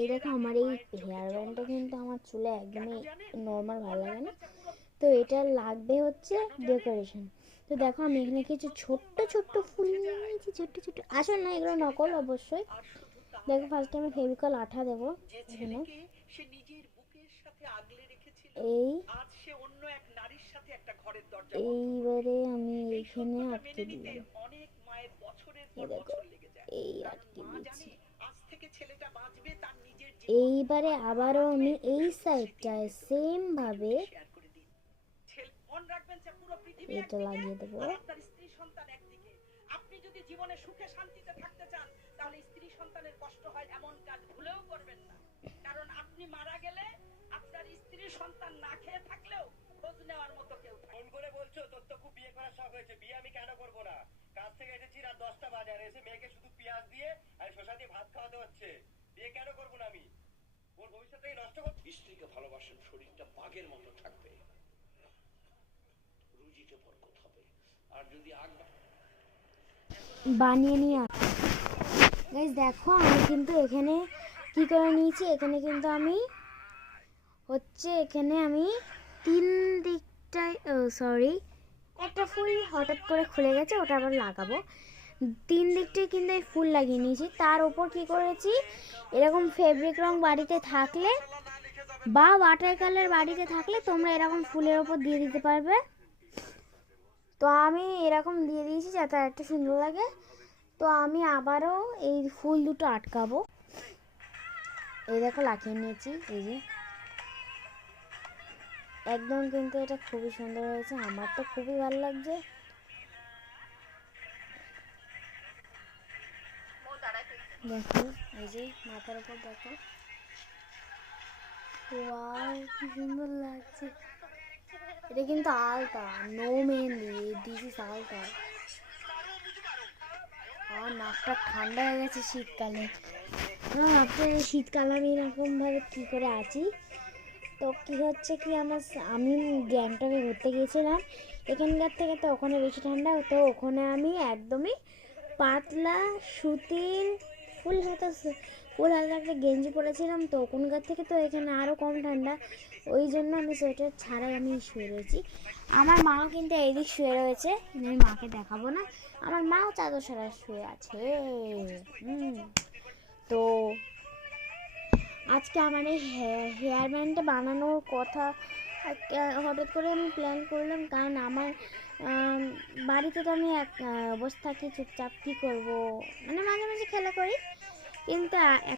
এই দেখো আমার এই হেয়ার ব্যান্ডটা কিন্তু আমার চুলে একদমই নর্মাল ভালো লাগে না, তো এটা লাগবে হচ্ছে ডেকোরেশন। তো দেখো আমি এখানে কিছু ছোট্ট ছোট্ট ফুল নিয়ে নিয়েছি, ছোট্ট ছোট্ট, আসল না এগুলো নকল অবশ্যই। দেখো ফার্স্টে আমি ফেভিকল আঠা দেবো এখানে, এই এইবারে আমি এইখানে আটকে দিলাম, এই দেখো এই আটকে দিয়েছি। এইবারে আবারও আমি এই সাইডটায় সেম ভাবে এটা লাগিয়ে দেবো। বানিয়ে নিয়ে গাইস দেখো আমি কিন্তু এখানে কি করে নিয়েছি, এখানে কিন্তু আমি হচ্ছে এখানে আমি তিন দিকটায়, সরি একটা ফুল হঠাৎ করে খুলে গেছে, ওটা আবার লাগাবো। তিন দিকটায় কিন্তু এই ফুল লাগিয়ে নিয়েছি, তার উপর কি করেছি এরকম ফেব্রিক রং বাড়িতে থাকলে বা ওয়াটার কালার বাড়িতে থাকলে তোমরা এরকম ফুলের ওপর দিয়ে দিতে পারবে। তো আমি এরকম দিয়ে দিয়েছি যাতে একটা সুন্দর লাগে। তো আমি আবারও এই ফুল দুটো আটকাবো, এই দেখো লাগিয়ে নিয়েছি, এই যে একদম কিন্তু এটা খুবই সুন্দর হয়েছে, আমার তো খুবই ভালো লাগছে। দেখো এই যে মাথার উপর দেখো, ওয়াও কি সুন্দর লাগছে। এটা কিন্তু আলতা, নো মেহেন্দি, দিস ইজ আলতা। আমার নাকটা ঠান্ডা হয়ে গেছে শীতকালে, ভাবতে শীতকালে আমি এরকমভাবে কী করে আছি। তো কী হচ্ছে কি আমি গ্যাংটকে ঘুরতে গিয়েছিলাম, এখানকার থেকে তো ওখানে বেশি ঠান্ডা, তো ওখানে আমি একদমই পাতলা সুতির ফুল হাতা একটা গেঞ্জি পরেছিলাম, তো ওখানকার থেকে তো এখানে আরও কম ঠান্ডা, ওই জন্য আমি সোয়েটার ছাড়াই আমি শুয়ে রয়েছি। আমার মাও কিন্তু এইদিক শুয়ে রয়েছে, আমি মাকে দেখাবো না, আমার মাও চাদর ছাড়া শুয়ে আছে। তো আজকে আমার এই হেয়ার ব্যান্ডটা বানানোর কথা হঠাৎ করে আমি প্ল্যান করলাম, কারণ আমার বাড়িতে তো আমি বসে থাকি চুপচাপ, কী করবো, মানে মাঝে মাঝে খেলা করি, কিন্তু